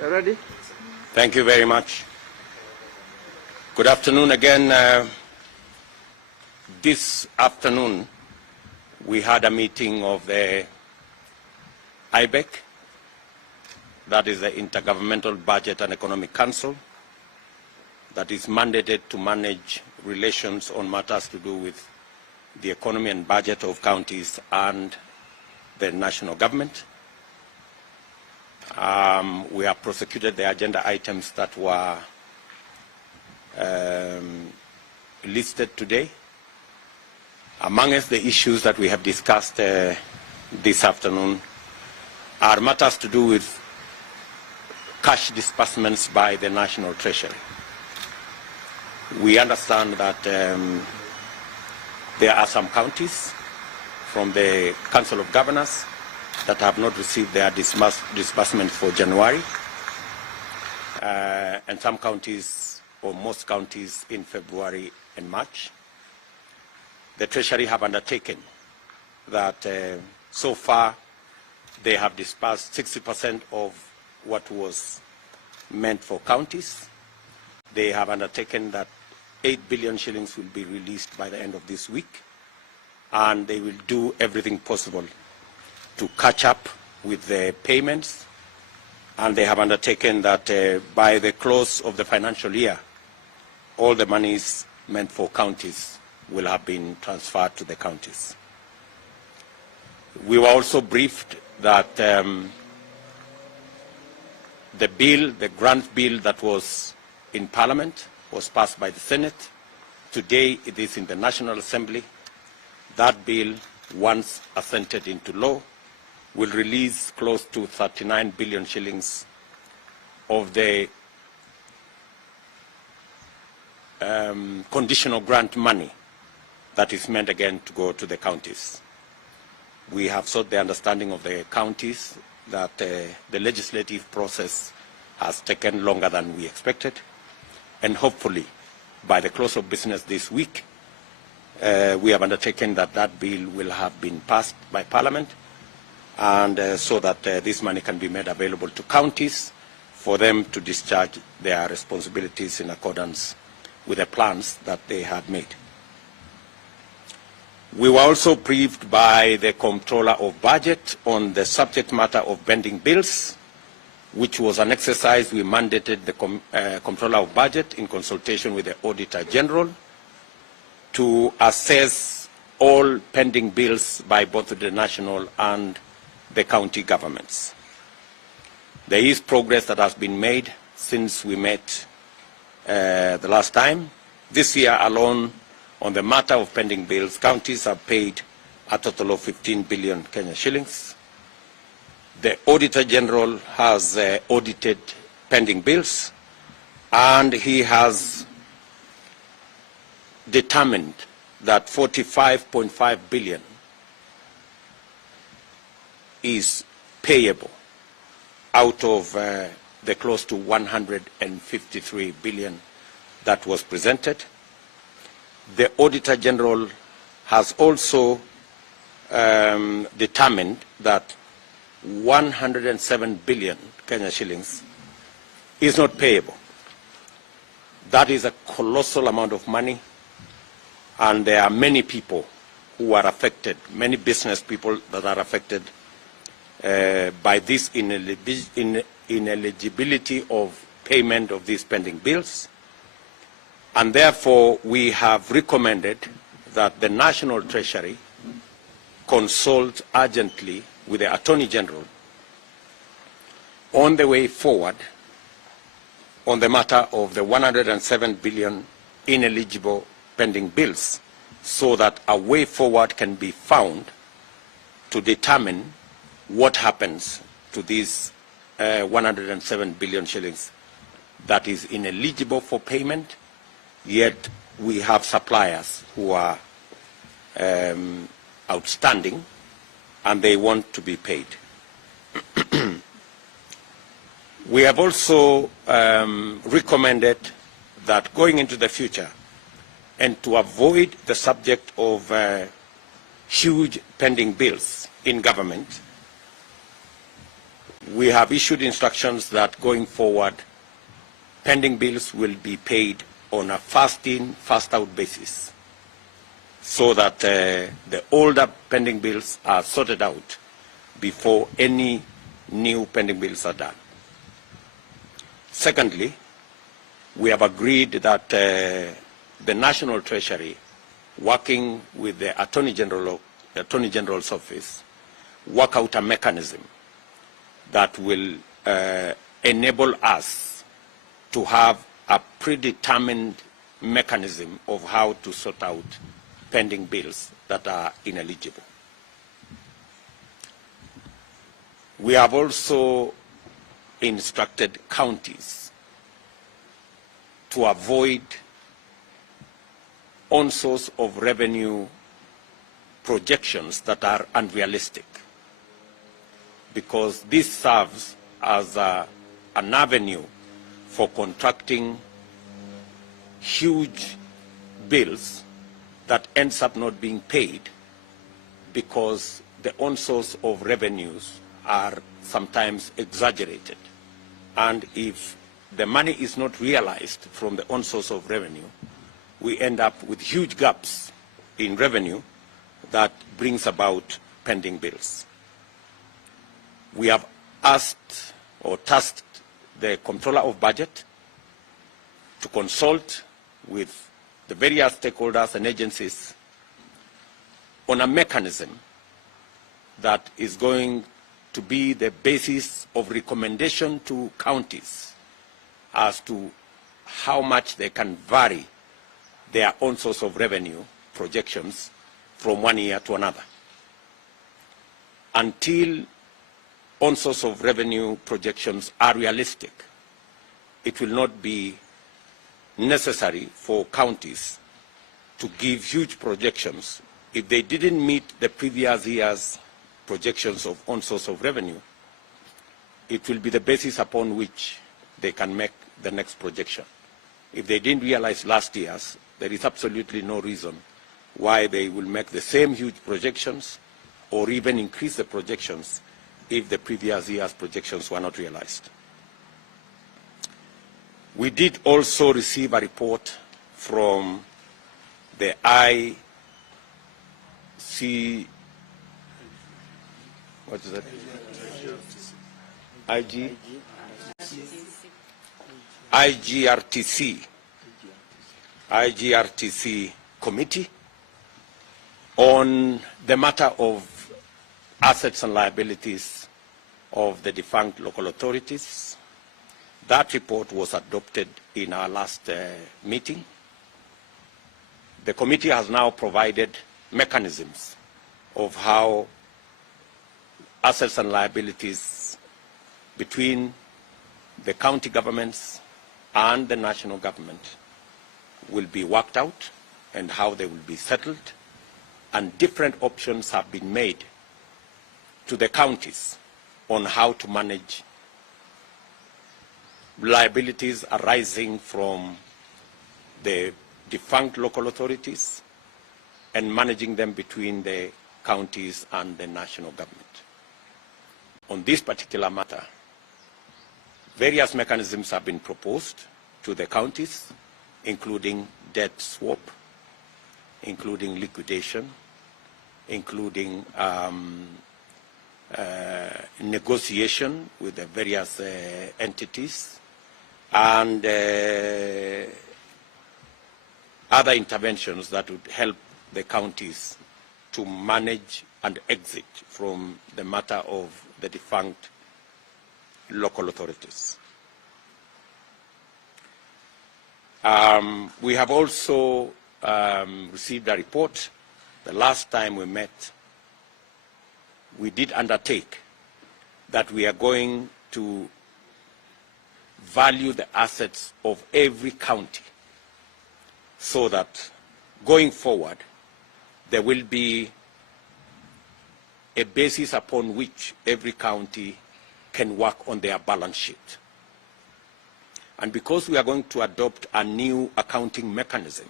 Ready? Thank you very much. Good afternoon again. This afternoon, we had a meeting of the IBEC, that is the Intergovernmental Budget and Economic Council, that is mandated to manage relations on matters to do with the economy and budget of counties and the national government. We have prosecuted the agenda items that were listed today. Amongst the issues that we have discussed this afternoon are matters to do with cash disbursements by the National Treasury. We understand that there are some counties from the Council of Governors that have not received their disbursement for January, and some counties, or most counties, in February and March. The Treasury have undertaken that so far they have disbursed 60% of what was meant for counties. They have undertaken that 8 billion shillings will be released by the end of this week, and they will do everything possible to catch up with the payments, and they have undertaken that by the close of the financial year, all the monies meant for counties will have been transferred to the counties. We were also briefed that the grant bill that was in Parliament was passed by the Senate. Today it is in the National Assembly. That bill, once assented into law, will release close to 39 billion shillings of the conditional grant money that is meant again to go to the counties. We have sought the understanding of the counties that the legislative process has taken longer than we expected, and hopefully by the close of business this week, we have undertaken that that bill will have been passed by Parliament, and so that this money can be made available to counties for them to discharge their responsibilities in accordance with the plans that they had made. We were also briefed by the Comptroller of Budget on the subject matter of pending bills, which was an exercise we mandated the Comptroller of Budget in consultation with the Auditor General to assess all pending bills by both the national and the county governments. There is progress that has been made since we met the last time. This year alone, on the matter of pending bills, counties have paid a total of 15 billion Kenya shillings. The Auditor General has audited pending bills, and he has determined that 45.5 billion is payable out of the close to 153 billion that was presented. The Auditor General has also determined that 107 billion Kenya shillings is not payable. That is a colossal amount of money, and there are many people who are affected, many business people that are affected by this ineligibility of payment of these pending bills. And therefore, we have recommended that the National Treasury consult urgently with the Attorney General on the way forward on the matter of the 107 billion ineligible pending bills, so that a way forward can be found to determine what happens to these 107 billion shillings that is ineligible for payment, yet we have suppliers who are outstanding and they want to be paid. We have also recommended that going into the future, and to avoid the subject of huge pending bills in government, we have issued instructions that going forward, pending bills will be paid on a first-in, first-out basis, so that the older pending bills are sorted out before any new pending bills are done. Secondly, we have agreed that the National Treasury, working with the Attorney General's office, work out a mechanism that will enable us to have a predetermined mechanism of how to sort out pending bills that are ineligible. We have also instructed counties to avoid on-source of revenue projections that are unrealistic, because this serves as an avenue for contracting huge bills that ends up not being paid because the on-source of revenues are sometimes exaggerated. And if the money is not realized from the on-source of revenue, we end up with huge gaps in revenue that brings about pending bills. We have asked or tasked the Comptroller of Budget to consult with the various stakeholders and agencies on a mechanism that is going to be the basis of recommendation to counties as to how much they can vary their own source of revenue projections from one year to another. Until on source of revenue projections are realistic, it will not be necessary for counties to give huge projections. If they didn't meet the previous year's projections of on source of revenue, it will be the basis upon which they can make the next projection. If they didn't realize last year's, there is absolutely no reason why they will make the same huge projections or even increase the projections if the previous year's projections were not realized. We did also receive a report from the IGRTC committee on the matter of assets and liabilities of the defunct local authorities. That report was adopted in our last meeting. The committee has now provided mechanisms of how assets and liabilities between the county governments and the national government will be worked out and how they will be settled, and different options have been made to the counties on how to manage liabilities arising from the defunct local authorities and managing them between the counties and the national government. On this particular matter, various mechanisms have been proposed to the counties, including debt swap, including liquidation, including negotiation with the various entities, and other interventions that would help the counties to manage and exit from the matter of the defunct local authorities. We have also received a report. The last time we met, we did undertake that we are going to value the assets of every county so that going forward there will be a basis upon which every county can work on their balance sheet. And because we are going to adopt a new accounting mechanism,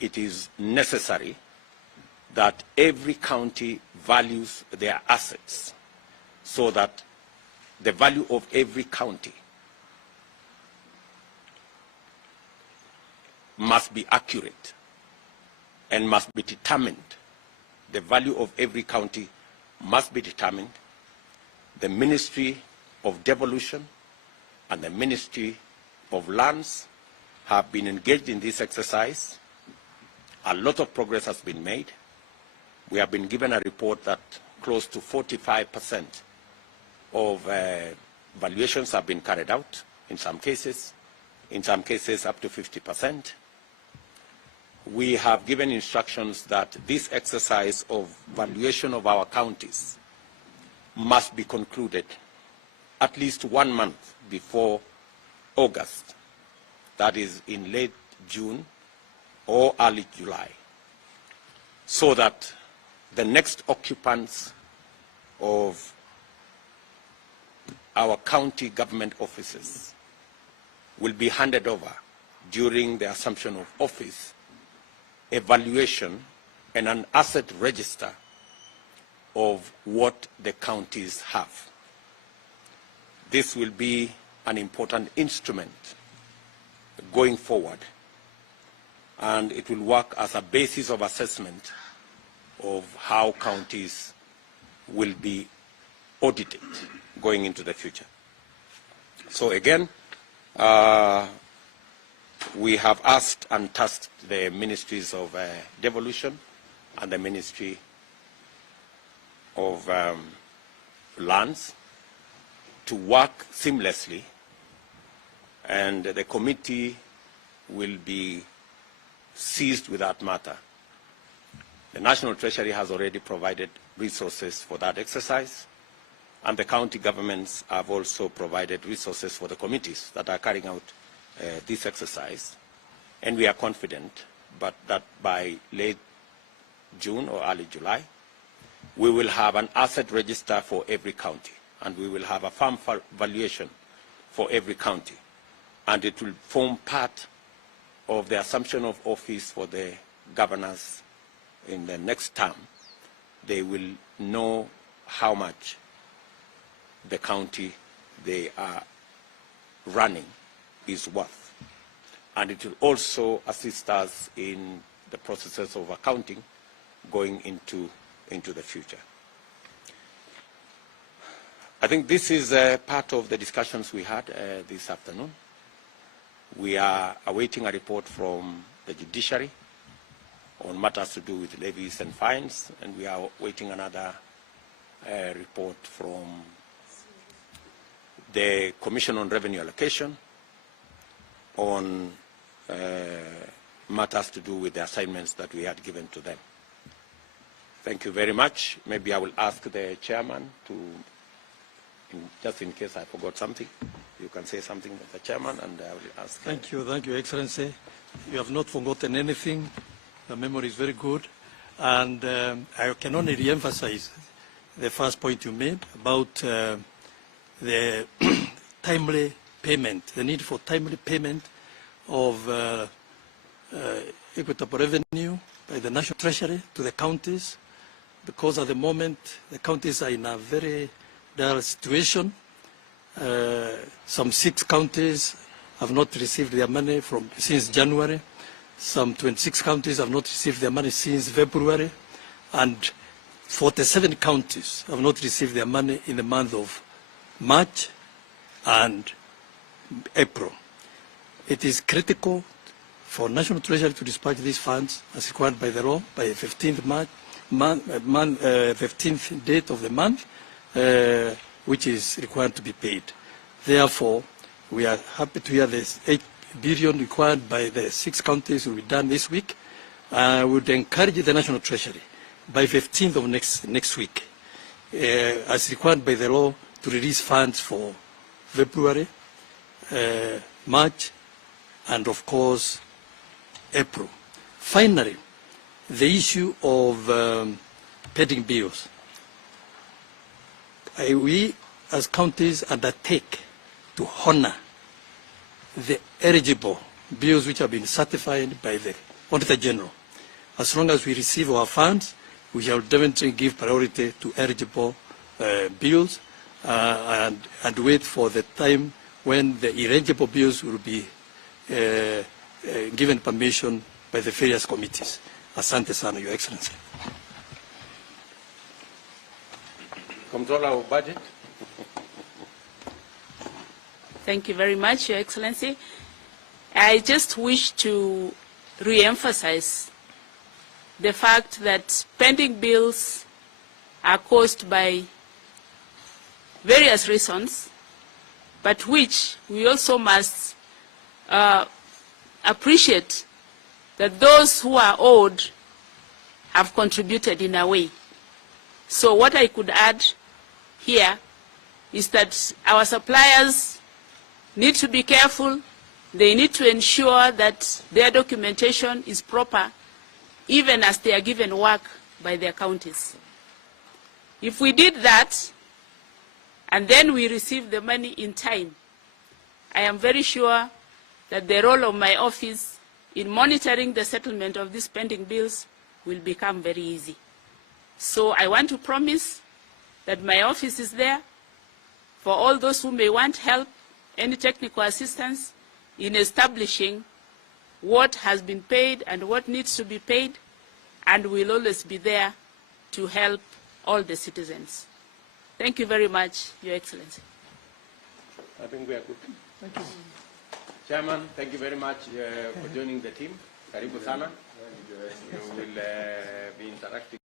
it is necessary that every county values their assets so that the value of every county must be accurate and must be determined. The value of every county must be determined. The Ministry of Devolution and the Ministry of Lands have been engaged in this exercise. A lot of progress has been made. We have been given a report that close to 45% of valuations have been carried out in some cases up to 50%. We have given instructions that this exercise of valuation of our counties must be concluded at least 1 month before August, that is in late June or early July, so that the next occupants of our county government offices will be handed over during the assumption of office, evaluation, and an asset register of what the counties have. This will be an important instrument going forward, and it will work as a basis of assessment of how counties will be audited going into the future. So again, we have asked and tasked the Ministries of Devolution and the Ministry of Lands to work seamlessly, and the committee will be seized with that matter. The National Treasury has already provided resources for that exercise, and the county governments have also provided resources for the committees that are carrying out this exercise. And we are confident that by late June or early July, we will have an asset register for every county, and we will have a farm valuation for every county. And it will form part of the assumption of office for the governors in the next term. They will know how much the county they are running is worth. And it will also assist us in the processes of accounting going into the future. I think this is part of the discussions we had this afternoon. We are awaiting a report from the judiciary on matters to do with levies and fines, and we are waiting another report from the Commission on Revenue Allocation on matters to do with the assignments that we had given to them. Thank you very much. Maybe I will ask the chairman to, just in case I forgot something, you can say something to the chairman, and I will ask. Thank you, Excellency. You have not forgotten anything. The memory is very good. And I can only re-emphasize the first point you made about the timely payment, the need for timely payment of equitable revenue by the National Treasury to the counties, because at the moment the counties are in a very dire situation. Some 6 counties have not received their money since January. Some 26 counties have not received their money since February, and 47 counties have not received their money in the month of March and April. It is critical for National Treasury to dispatch these funds as required by the law by the 15th 15th date of the month, which is required to be paid. Therefore, we are happy to hear this 8 billion required by the 6 counties will be done this week. I would encourage the National Treasury by 15th of next week, as required by the law, to release funds for February, March, and of course, April. Finally, the issue of pending bills. We, as counties, undertake to honor the eligible bills which have been certified by the Auditor General. As long as we receive our funds, we shall definitely give priority to eligible bills, and wait for the time when the irregular bills will be given permission by the various committees. Asante sana, Your Excellency. Comptroller of Budget. Thank you very much, Your Excellency. I just wish to re-emphasize the fact that pending bills are caused by various reasons, but which we also must appreciate that those who are owed have contributed in a way. So what I could add here is that our suppliers need to be careful. They need to ensure that their documentation is proper, even as they are given work by their counties. If we did that, and then we receive the money in time, I am very sure that the role of my office in monitoring the settlement of these pending bills will become very easy. So I want to promise that my office is there for all those who may want help, any technical assistance in establishing what has been paid and what needs to be paid, and we'll always be there to help all the citizens. Thank you very much, Your Excellency. I think we are good. Thank you. Chairman, thank you very much for joining the team. Karibu sana. We will be interacting.